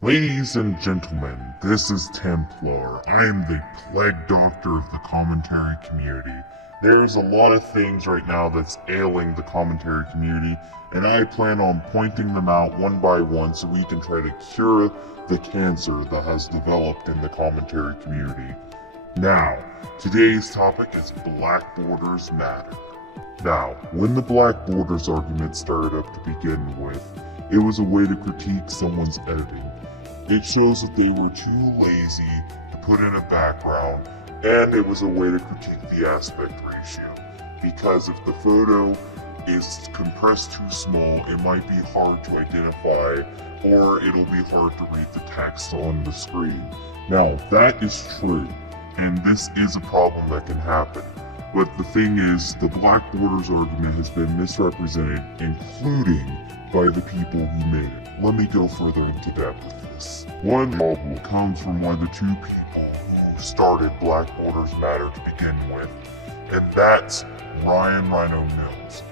Ladies and gentlemen, this is Templar. I am the plague doctor of the commentary community. There's a lot of things right now that's ailing the commentary community, and I plan on pointing them out one by one so we can try to cure the cancer that has developed in the commentary community. Now, today's topic is Black Borders Matter. Now, when the Black Borders argument started up to begin with, it was a way to critique someone's editing. It shows that they were too lazy to put in a background, and it was a way to critique the aspect ratio. Because if the photo is compressed too small, it might be hard to identify, or it'll be hard to read the text on the screen. Now, that is true, and this is a problem that can happen. But the thing is, the Black Borders argument has been misrepresented, including by the people who made it. Let me go further into depth with this. One problem comes from one of the two people who started Black Borders Matter to begin with, and that's Ryan Rhino Mills.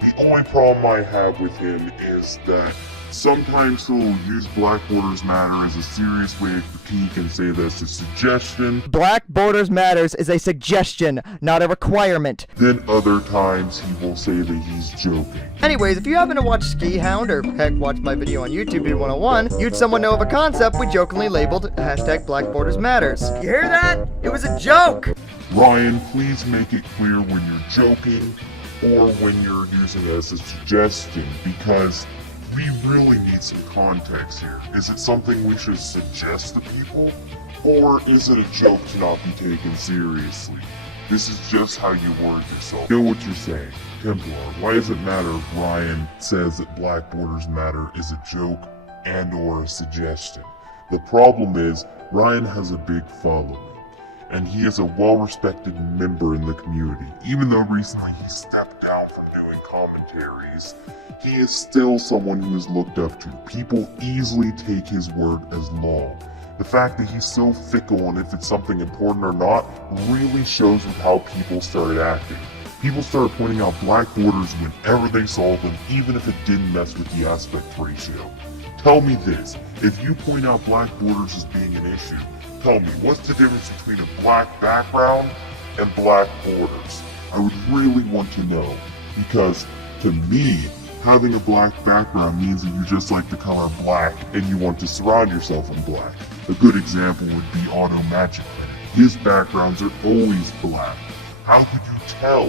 The only problem I have with him is that sometimes he'll use Black Borders Matter as a serious way to critique and say that's a suggestion. Black Borders Matters is a suggestion, not a requirement. Then other times he will say that he's joking. Anyways, if you happen to watch Ski Hound, or heck, watch my video on YouTube, Dude 101, you'd somewhat know of a concept we jokingly labeled hashtag Black Borders Matters. You hear that? It was a joke! Ryan, please make it clear when you're joking or when you're using it as a suggestion, because we really need some context here. Is it something we should suggest to people? Or is it a joke to not be taken seriously? This is just how you word yourself. Know what you're saying. Templar, why does it matter if Ryan says that Black Borders Matter is a joke and or a suggestion? The problem is, Ryan has a big following, and he is a well-respected member in the community. Even though recently he stepped down from doing commentaries, he is still someone who is looked up to. People easily take his word as law. The fact that he's so fickle on if it's something important or not really shows with how people started acting. People started pointing out Black Borders whenever they saw them, even if it didn't mess with the aspect ratio. Tell me this, if you point out Black Borders as being an issue, tell me, what's the difference between a black background and black borders? I would really want to know, because to me, having a black background means that you just like the color black and you want to surround yourself in black. A good example would be Auto Magic Man. His backgrounds are always black. How could you tell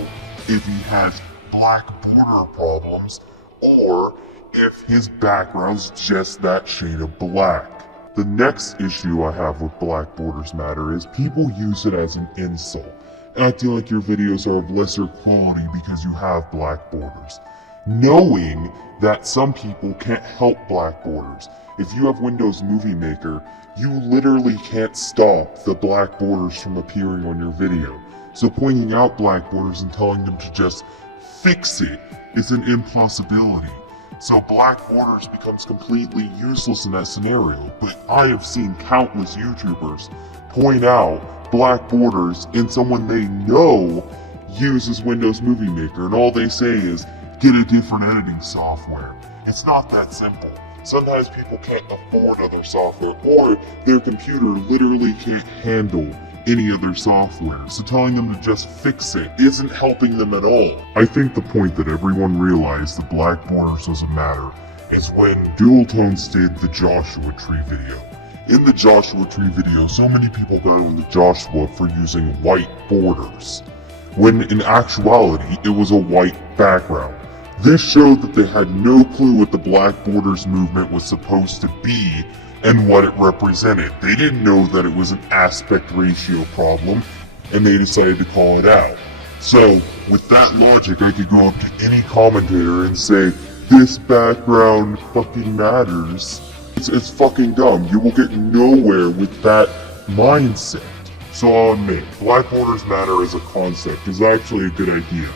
if he has black border problems or if his background's just that shade of black? The next issue I have with Black Borders Matter is people use it as an insult, acting like your videos are of lesser quality because you have black borders, knowing that some people can't help black borders. If you have Windows Movie Maker, you literally can't stop the black borders from appearing on your video. So pointing out black borders and telling them to just fix it is an impossibility. So black borders becomes completely useless in that scenario. But I have seen countless YouTubers point out black borders and someone they know uses Windows Movie Maker, and all they say is, get a different editing software. It's not that simple. Sometimes people can't afford other software, or their computer literally can't handle any other software, so telling them to just fix it isn't helping them at all. I think the point that everyone realized that Black Borders doesn't matter is when Dual Tones did the Joshua Tree video. In the Joshua Tree video, so many people got on the Joshua for using white borders, when in actuality it was a white background. This showed that they had no clue what the Black Borders movement was supposed to be and what it represented. They didn't know that it was an aspect ratio problem, and they decided to call it out. So, with that logic, I could go up to any commentator and say, this background fucking matters. It's fucking dumb. You will get nowhere with that mindset. So I'll admit, Black Borders Matter as a concept is actually a good idea.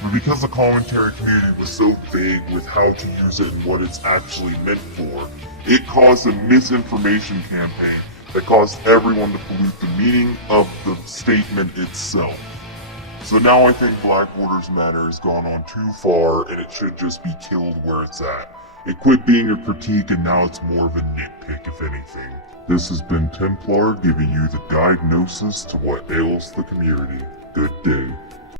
But because the commentary community was so vague with how to use it and what it's actually meant for, it caused a misinformation campaign that caused everyone to pollute the meaning of the statement itself. So now I think Black Borders Matter has gone on too far and it should just be killed where it's at. It quit being a critique and now it's more of a nitpick, if anything. This has been Templar giving you the diagnosis to what ails the community. Good day.